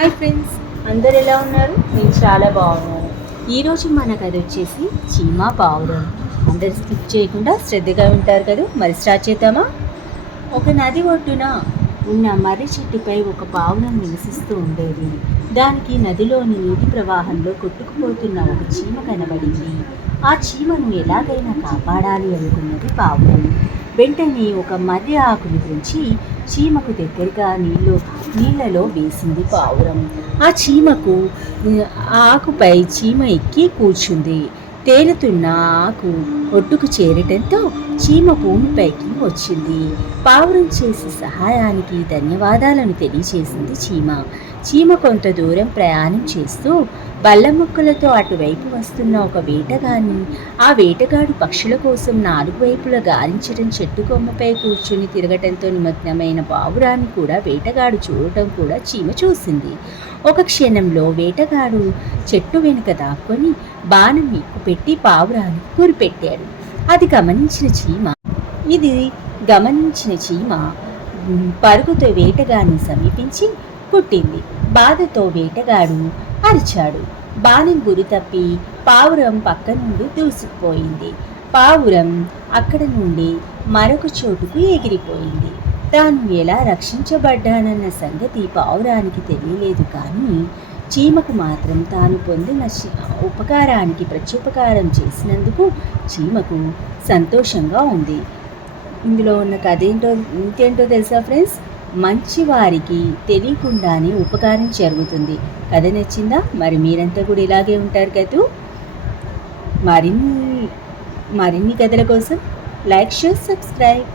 Hi friends, అందరు ఎలా ఉన్నారు? నేను చాలా బాగున్నాను. ఈరోజు మన కథ వచ్చేసి చీమ పావురం. అందరు స్కిప్ చేయకుండా శ్రద్ధగా వింటారు కదా. మరి స్టార్ట్ చేద్దామా? ఒక నది ఒడ్డున ఉన్న మర్రి చెట్టుపై ఒక పావురం నివసిస్తూ ఉండేది. దానికి నదిలోని నీటి ప్రవాహంలో కొట్టుకుపోతున్న ఒక చీమ కనబడింది. ఆ చీమను ఎలాగైనా కాపాడాలి అనుకున్నది పావురం. వెంటనే ఒక మర్రి ఆకుని పెంచి చీమకు దగ్గరగా నీళ్ళలో వేసింది పావురం. ఆ చీమకు ఆ ఆకుపై చీమ ఎక్కి కూర్చుంది. తేలుతున్న ఆకు ఒడ్డుకు చేరటంతో చీమ భూమిపైకి వచ్చింది. పావురం చేసే సహాయానికి ధన్యవాదాలను తెలియచేసింది చీమ. చీమ కొంత దూరం ప్రయాణం చేస్తూ బల్ల ముక్కలతో అటువైపు వస్తున్న ఒక వేటగాన్ని, ఆ వేటగాడు పక్షుల కోసం నాలుగు వైపులా గాలించడం, చెట్టు కొమ్మపై కూర్చుని తిరగటంతో నిమగ్నమైన పావురాన్ని కూడా వేటగాడు చూడటం కూడా చీమ చూసింది. ఒక క్షణంలో వేటగాడు చెట్టు వెనుక దాక్కొని బాణం ఎక్కుపెట్టి పావురాన్ని గురిపెట్టాడు. ఇది గమనించిన చీమ పరుగుతో వేటగాడిని సమీపించి కుట్టింది. బాధతో వేటగాడు అరిచాడు. బాణం గురి తప్పి పావురం పక్క నుండి దూసుకుపోయింది. పావురం అక్కడ నుండి మరొక చోటుకు ఎగిరిపోయింది. తాను ఎలా రక్షించబడ్డానన్న సంగతి పావురానికి తెలియలేదు. కానీ చీమకు మాత్రం తాను పొందిన ఉపకారానికి ప్రత్యుపకారం చేసినందుకు చీమకు సంతోషంగా ఉంది. ఇందులో ఉన్న కథ ఇంకేంటో తెలుసా ఫ్రెండ్స్? మంచివారికి తెలియకుండానే ఉపకారం జరుగుతుంది. కథ నచ్చిందా? మరి మీరంతా కూడా ఇలాగే ఉంటారు కదా. మరిన్ని కథల కోసం లైక్, షేర్, సబ్స్క్రైబ్.